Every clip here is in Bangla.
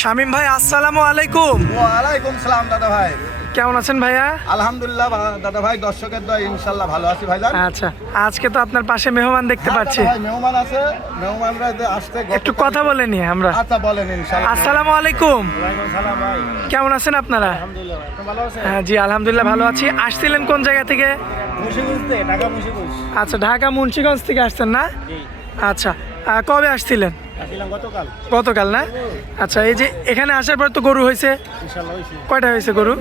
শামীম ভাই আসসালামু আলাইকুম। ওয়ালাইকুম সালাম দাদা ভাই। কেমন আছেন ভাইয়া? আলহামদুলিল্লাহ দাদা ভাই, দর্শকের দোয়া ইনশাআল্লাহ ভালো আছি ভাইজান। আচ্ছা, আজকে তো আপনার পাশে মেহমান দেখতে পাচ্ছি। ভাই মেহমান আছে, মেহমানরা আসতে একটু কথা বলে নি আমরা। আচ্ছা বলেন ইনশাআল্লাহ। আসসালামু আলাইকুম। ওয়ালাইকুম সালাম ভাই। কেমন আছেন আপনারা? আলহামদুলিল্লাহ, আপনি ভালো আছেন? হ্যাঁ জি আলহামদুলিল্লাহ ভালো আছি। আসছিলেন কোন জায়গা থেকে? মুন্সিগঞ্জ থেকে, ঢাকা মুন্সিগঞ্জ। আচ্ছা, ঢাকা মুন্সিগঞ্জ থেকে আসছেন না? জি। আচ্ছা, কবে আসছিলেন? আসলাম গতকাল। গতকাল না? আচ্ছা, এই যে এখানে আসার পর তো গরু হয়েছে, ইনশাআল্লাহ হইছে। কয়টা হয়েছে গরু?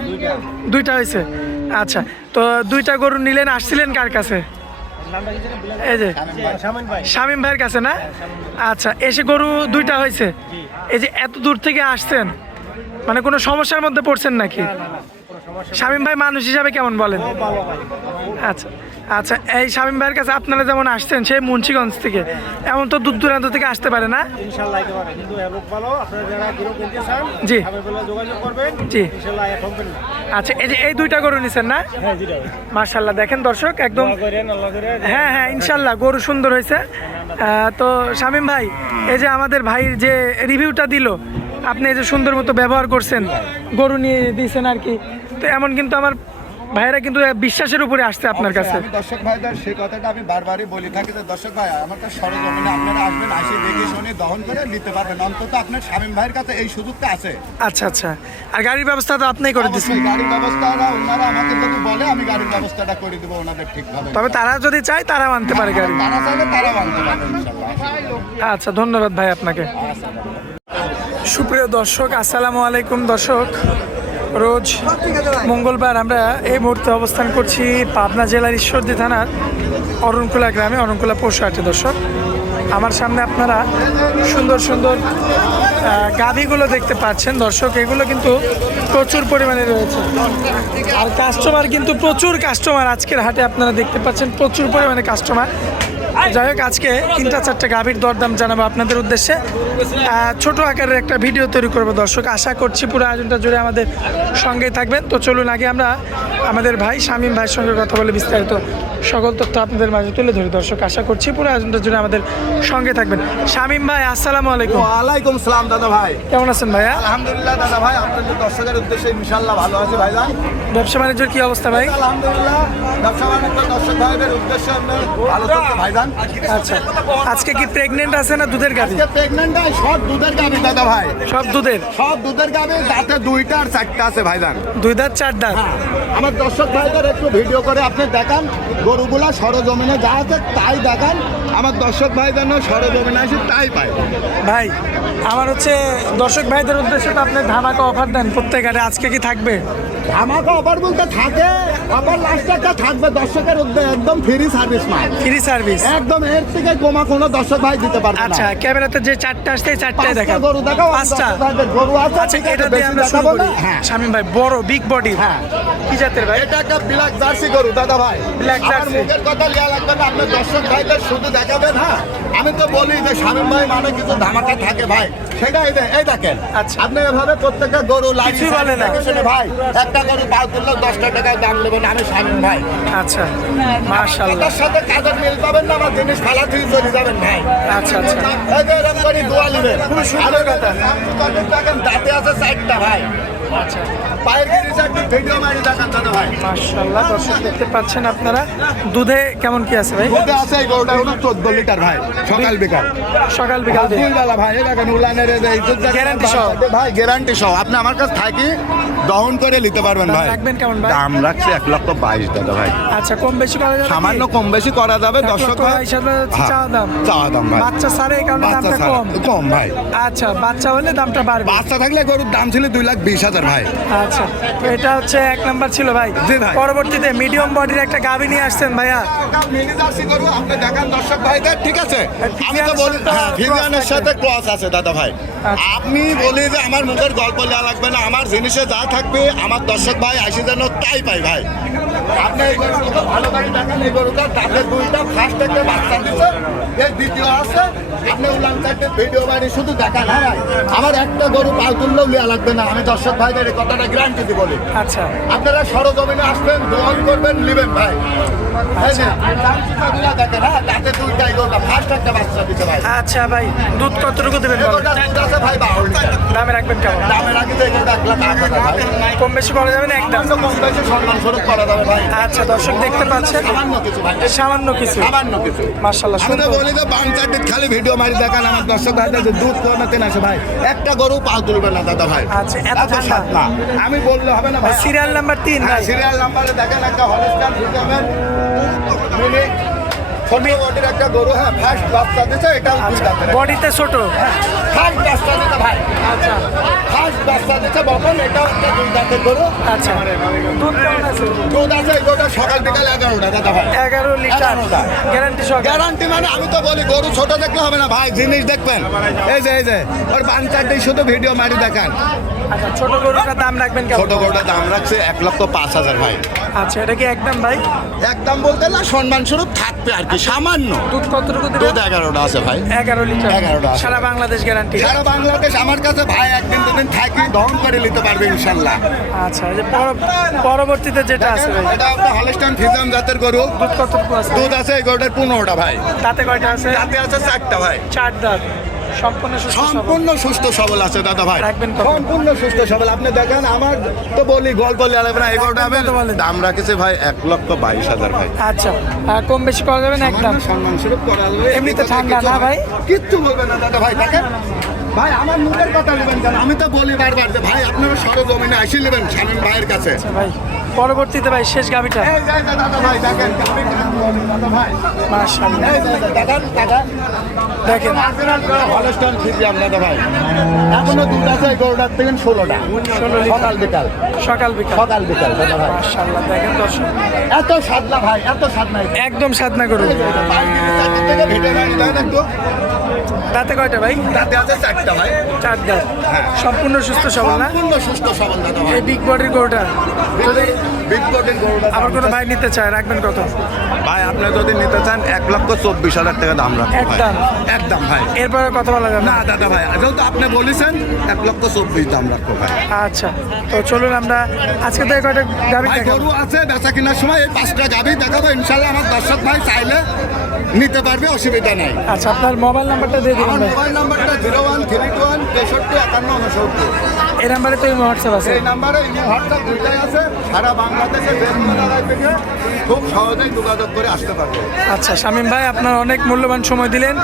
দুইটা হয়েছে। আচ্ছা, তো দুইটা গরু নিলেন, আসছিলেন কার কাছে? নামটা কি জানেন? এই যে শামীম ভাই। শামীম ভাইয়ের কাছে না? আচ্ছা, এসে গরু দুইটা হয়েছে। জি। এই যে এত দূর থেকে আসছেন, মানে কোনো সমস্যার মধ্যে পড়ছেন নাকি? না না, কোনো সমস্যা শামীম ভাই মানুষ হিসাবে কেমন বলেন? খুব ভালো ভাই। আচ্ছা আচ্ছা, এই শামীম ভাইয়ের কাছে আপনারা যেমন আসছেন সেই মুন্সিগঞ্জ থেকে, এমন তো দূর দূরান্ত থেকে আসতে পারে না? ইনশাআল্লাহ আইতে পারে, কিন্তু লোক ভালো। আপনারা যারা গরু কিনতে চান, জি। আমাদের যোগাযোগ করবেন। জি। ইনশাআল্লাহ ঠকবেন না। আচ্ছা, এই যে এই দুইটা গরু নিছেন না? হ্যাঁ জি ভাই। মাশাআল্লাহ, দেখেন দর্শক একদম। দোয়া করেন, আল্লাহ করে। হ্যাঁ হ্যাঁ ইনশাল্লাহ গরু সুন্দর হয়েছে। তো শামীম ভাই, এই যে আমাদের ভাইয়ের যে রিভিউটা দিল, আপনি এই যে সুন্দর মতো ব্যবহার করছেন, গরু নিয়ে দিয়েছেন আর কি, তো এমন কিন্তু আমার ভাইয়েরা কিন্তু বিশ্বাসের উপরে আসছে আপনার কাছে। আমি দর্শক ভাইদের সেই কথাটা আমি বারবারই বলি থাকি যে দর্শক ভাই আমার কাছে সরজমিনে আপনারা আসবেন, আসে দেখে শুনে দহন করে নিতে পারবেন। অন্তত আপনার শামীম ভাইয়ের কাছে এই সুযোগটা আছে। আচ্ছা আচ্ছা, আর গাড়ির ব্যবস্থা তো আপনিই করে দিচ্ছেন। অবশ্যই গাড়ির ব্যবস্থাটা ওনারা আমাকে যদি বলে আমি গাড়ির ব্যবস্থাটা করে দেবো ওনাদের ঠিকভাবে। তবে তারা যদি চায় তারাও আনতে পারে গাড়ি। তারা চাইলে তারাও আনতে পারবে ইনশাআল্লাহ। আচ্ছা, ধন্যবাদ ভাই আপনাকে। সুপ্রিয় দর্শক আসসালামু আলাইকুম। দর্শক, রোজ মঙ্গলবার আমরা এই মুহূর্তে অবস্থান করছি পাবনা জেলার ঈশ্বরদী থানার অরণকুলা গ্রামে, অরণকুলা পশু হাটে। দর্শক, আমার সামনে আপনারা সুন্দর সুন্দর গাভীগুলো দেখতে পাচ্ছেন। দর্শক, এগুলো কিন্তু প্রচুর পরিমাণে রয়েছে, আর কাস্টমার কিন্তু প্রচুর কাস্টমার আজকের হাটে আপনারা দেখতে পাচ্ছেন, প্রচুর পরিমাণে কাস্টমার। যাই হোক, আজকে 3-4টা গাভীর দরদাম জানাবো আপনাদের উদ্দেশ্যে। ছোট আকারের একটা ভিডিও তৈরি করবো। দর্শক, আশা করছি পুরো আয়োজনটা জুড়ে আমাদের সঙ্গেই থাকবেন। তো চলুন আগে আমরা আমাদের ভাই শামীম ভাইয়ের সঙ্গে কথা বলে বিস্তারিত সকল তথ্য আপনাদের মাঝে তুলে ধরি। দর্শক, আশা করছি পুরো আয়োজনটা জুড়ে আমাদের সঙ্গে থাকবেন। শামীম ভাই আসসালামু আলাইকুম। ওয়ালাইকুম সালাম দাদা ভাই। কেমন আছেন ভাইয়া? আলহামদুলিল্লাহ দাদা ভাই, আপনাদের দর্শকের উদ্দেশ্যে ইনশাআল্লাহ ভালো আছে ভাইজান। ব্যবসা বাণিজ্যের কি অবস্থা ভাই? আলহামদুলিল্লাহ, ব্যবসা বাণিজ্য দর্শক ভাইদের উদ্দেশ্যে আমরা ভালো থাকতে ভাইজান। আচ্ছা, আজকে কি প্রেগনেন্ট আছে না দুধের গাভী? আজকে প্রেগন্যান্ট নাই, সব দুধের গাভী দাদা ভাই। সব দুধের? সব দুধের গাভী, দাঁতে 2টা আর 4টা আছে ভাইজান। 2 দাঁত 4 দাঁত? আমার দর্শক ভাইদের একটু ভিডিও করে আপনি দেখান, গরুগুলা সরজমিনে যা আছে তাই দেখান। আমার দর্শক ভাই যেন সরজমিনে আসে তাই পায়। ভাই, আমার হচ্ছে দর্শক ভাইদের উদ্দেশ্যে তো আপনি ধামাকা অফার দেন প্রত্যেক হাটে, আজকে কি থাকবে? আমাকে অফার বলতে থাকে, অফার লাস্ট একটা থাকবে দর্শকের উদ্দেশ্যে, একদম ফ্রি সার্ভিস মাল। Free service? একদম, এর থেকে কমা কোনো দর্শক ভাই দিতে পারবে না। আচ্ছা, ক্যামেরাতে যে 4টা আসছে এই 4টাই দেখান। গরু দেখাও, 5টা গরু আছে। আচ্ছা, এটা দিয়ে আমরা শুরু করি। হ্যাঁ শামীম ভাই, বড় বিগ বডি, হ্যাঁ। কি জাতের ভাই? এটা একটা ব্ল্যাক জার্সি গরু দাদা ভাই। ব্ল্যাক আমার জার্সি? মুখের কথা লিয়া লাগবে না, আপনি দর্শক ভাইদের শুধু দেখাবেন। হ্যাঁ, আমি তো বলি যে শামীম ভাই মানে কিছু ধামাকা থাকে ভাই, সেটাই এই দেখেন। আচ্ছা। আপনি এভাবে প্রত্যেকটা গরু কিছুই বলে না। ভাই, একটা গরু পাও তুললে 10টা টাকায় দাম নেবেন, আমি শামীম ভাই। আচ্ছা, মাশাআল্লাহ। তার সাথে কাজের মিল পাবেন না, আমার জিনিস ফালা দিয়ে চলে যাবেন ভাই। আচ্ছা আচ্ছা, এই যে এরকম করে দোয়া নেবেন। খুব সুন্দর কথা। দেখেন দাঁতে আছে 4টা ভাই। আচ্ছা, পায়ের গিরিছে একটু ভিডিও মারি দেখান দাদা ভাই। মাশাআল্লাহ। দর্শক দেখতে পাচ্ছেন আপনারা, দুধে কেমন কি আছে ভাই? দুধে আছে এই গরুটা হলো 14 লিটার ভাই, সকাল বিকাল। সকাল বিকাল দিয়ে? দুইবেলা ভাই, এই দেখেন উলানের এই যে দুধ দেখেন, গ্যারান্টি সহ? ভাই গ্যারান্টি সহ। আপনি আমার কাছে থাকি দহন করে নিতে পারবেন ভাই। রাখবেন কেমন ভাই? দাম রাখছি 1,22,000 দাদা ভাই। আচ্ছা, কম বেশি করা যাবে? সামান্য কম বেশি করা যাবে 1 দর্শক লক্ষ ভাই। হিসাবে হ্যাঁ, চাওয়া দাম? চাওয়া দাম ভাই। বাচ্চা ছাড়ে এই কারণে বাচ্চা দামটা ছাড়া কম? কম ভাই। আচ্ছা, বাচ্চা হলে দামটা বাড়বে? বাচ্চা থাকলে গরুর দাম ছিল 2,20,000 ভাই। আচ্ছা, তো এটা হচ্ছে 1 নাম্বার ছিল ভাই। জি ভাই। পরবর্তীতে মিডিয়াম বডির একটা গাভী নিয়ে আসছেন ভাইয়া। মিনি জার্সি গরু আপনি দেখান দর্শক ভাইদের, ঠিক আছে? আমি তো ফিজিয়ানের বলি সাথে হ্যাঁ, ফিজিয়ানের cross সাথে ক্রস আছে দাদা ভাই। আচ্ছা। আপনি বলি যে আমার মুখের গল্প নেওয়া লাগবে না, আমার জিনিসে যা থাকবে আমার দর্শক ভাই আসি যেন তাই পাই ভাই। আপনি এই গরুটা ভালো করে দেখেন, এই গরুটা দাঁতে 2টা, ফার্স্ট একটা বাচ্চা দিচ্ছে, এর দ্বিতীয় আছে, আপনি উলান চারটে ভিডিও বাড়ি শুধু দেখান, হ্যাঁ ভাই। আমার একটা গরু পাল তুললেও লিয়া লাগবে না, আমি দর্শক ভাইদের এই কথাটা গ্যারান্টি দিয়ে বলি। আচ্ছা আপনারা সরজমিনে আসবেন, দোয়ান করবেন, নেবেন ভাই। এই যে, দামটা দেখেন, হ্যাঁ, তাতে দুইটাই গরু, ফার্স্ট একটা বাচ্চা দিতে ভাই। আচ্ছা ভাই, দুধ কতটুকু দেবেন বলেন? এগোটা দুধ আছে ভাই 52 লিটার। দামে রাখবেন কেমন? দামের আগে থেকে 1,08,000 ভাই। কম বেশি করা যাবে না একদম? সামান্য কম বেশি সম্মান স্বরূপ করা যাবে ভাই। আচ্ছা দর্শক দেখতে পাচ্ছেন সামান্য কিছু ভাই, সামান্য কিছু, সামান্য কিছু। মাশাআল্লাহ আমি তো সুন্দর। বলি যে বাঞ্চারটি খালি ভিডিও মারি দেখান আমার দর্শক ভাইদের যে দুধ কোনাতে আসে ভাই, একটা গরু পাল তুলবে না দাদা ভাই। আচ্ছা, এত এত ঠান্ডা? স্বাদ না, আমি বললে হবে না ভাই। সিরিয়াল নাম্বার 3 ভাই। সিরিয়াল নাম্বারে দেখেন একটা হলস্টাইন ফ্রিজিয়ান মিনি ছোট বডির একটা গরু, হ্যাঁ, ফার্স্ট বাচ্চা দিছে, এটাও দুই দাঁতের। বডিতে ছোট। ফার্স্ট বাচ্চা দিছে ভাই, আচ্ছা ফার্স্ট বাচ্চা দিছে বপন, এটাও একটা দুই দাঁতের গরু। আচ্ছা, দুধ কেমন আছে? দুধ আছে এই গরুটা সকাল বিকাল 11টা দাদা ভাই। 11 লিটার 11টা। গ্যারান্টি সহ। গ্যারান্টি মানে আমি তো বলি গরু ছোট দেখলে হবে না ভাই, জিনিস দেখবেন। এই যে ওর বাঞ্চারটি শুধু ভিডিও মারি দেখান। আচ্ছা, ছোট গরুটার দাম রাখবেন কেমন? ছোট গরুটার দাম রাখছে 1,05,000 ভাই। আচ্ছা, এটা কি একদম ভাই? একদম বলতে না, সম্মান স্বরূপ থাকবে আর কি, সামান্য। দুধ কতটুকু দিবেন? দুধ 11টা আছে ভাই। 11 লিটার 11টা আছে। সারা বাংলাদেশ গ্যারান্টি। সারা বাংলাদেশ আমার কাছে ভাই একদিন দুদিন থাকি দহন করে নিতে পারবে ইনশাল্লাহ। আচ্ছা, এই যে পরবর্তীতে যেটা আছে ভাই, এটা আপনার হলস্টাইন ফ্রিজিয়ান জাতের গরু। দুধ কতটুকু আছে? দুধ আছে এই গরুটার 15টা ভাই। তাতে কয়টা আছে? যাতে আছে 4টা ভাই। 4 দাঁত, সম্পূর্ণ সুস্থ সবল। সম্পূর্ণ সুস্থ সবল আছে দাদা ভাই। রাখবেন কত? সম্পূর্ণ সুস্থ সবল। আপনি দেখেন আমার তো বলি গল্প লেগে না, এগারোটা হবে। কত বলেন? দাম রাখেছে ভাই 1,22,000 ভাই। আচ্ছা, আর কম বেশি করা যাবে না একদম? সম্মান স্বরূপ করা যাবে। এমনিতে ঠান্ডা না ভাই? কিচ্ছু বলবে না দাদা ভাই। দেখেন ভাই, আমার মুখের কথা নেবেন কেন? আমি তো বলি বারবার যে ভাই আপনারা সরজমিনে আসি নেবেন শামীম ভাইয়ের কাছে। আচ্ছা ভাই, পরবর্তীতে ভাই শেষ গাবিটা। এই যে দাদা ভাই দেখেন, দাদা ভাই মাশাআল্লাহ, এই যে দেখেন দাদা দেখেন হলস্টাইন ফ্রিজিয়ান দাদা ভাই। এখনো দুধ আছে এই গরুটার থেকে 16টা। 16 লিটার। সকাল বিকাল সকাল বিকাল। সকাল বিকাল দাদা ভাই। মাশাআল্লাহ, দেখেন দর্শক, এত স্বাদ না ভাই, এত স্বাদ নাই। একদম সাধনা করুন। তাতে কয়টা ভাই? তাতে আছে 4টা ভাই। 4 দাঁত, হ্যাঁ। সম্পূর্ণ সুস্থ সবল না? সম্পূর্ণ সুস্থ সবল দাদা ভাই। এই বিগ বডির গরুটা যদি বিগ বডির গরুটা আবার কোনো ভাই নিতে চায়, রাখবেন কত? ভাই আপনি যদি নিতে চান 1,24,000 টাকা দাম রাখবেন ভাই। একদম? একদম ভাই। এরপরে কথা বলা যাবে না দাদা ভাই, যেহেতু আপনি বলেছেন 1,24,000 দাম রাখবো ভাই। আচ্ছা, তো চলুন আমরা আজকে থেকে কয়টা গাবি ভাই দেখাবো। গরু আছে বেচা কেনার সময় এই 5টা গাভি দেখাবো ইনশাল্লাহ। আমার দর্শক ভাই চাইলে নিতে পারবে, অসুবিধা নেই। আচ্ছা, আপনার মোবাইল নাম্বারটা দিয়ে দিবেন আমার ভাই। মোবাইল নাম্বারটা 0132 635169। এই নাম্বারে তো হোয়াটসঅ্যাপ আছে। এই নাম্বারে হোয়াটসঅ্যাপ দুইটাই আছে। সারা বাংলাদেশে যে কোনো জায়গায় থেকে খুব সহজেই যোগাযোগ করে আসতে পারবে। আচ্ছা শামীম ভাই, আপনার অনেক মূল্যবান সময় দিলেন,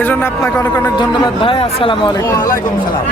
এজন্য আপনাকে অনেক অনেক ধন্যবাদ ভাই। আসসালামু আলাইকুম। ওয়ালাইকুম সালাম।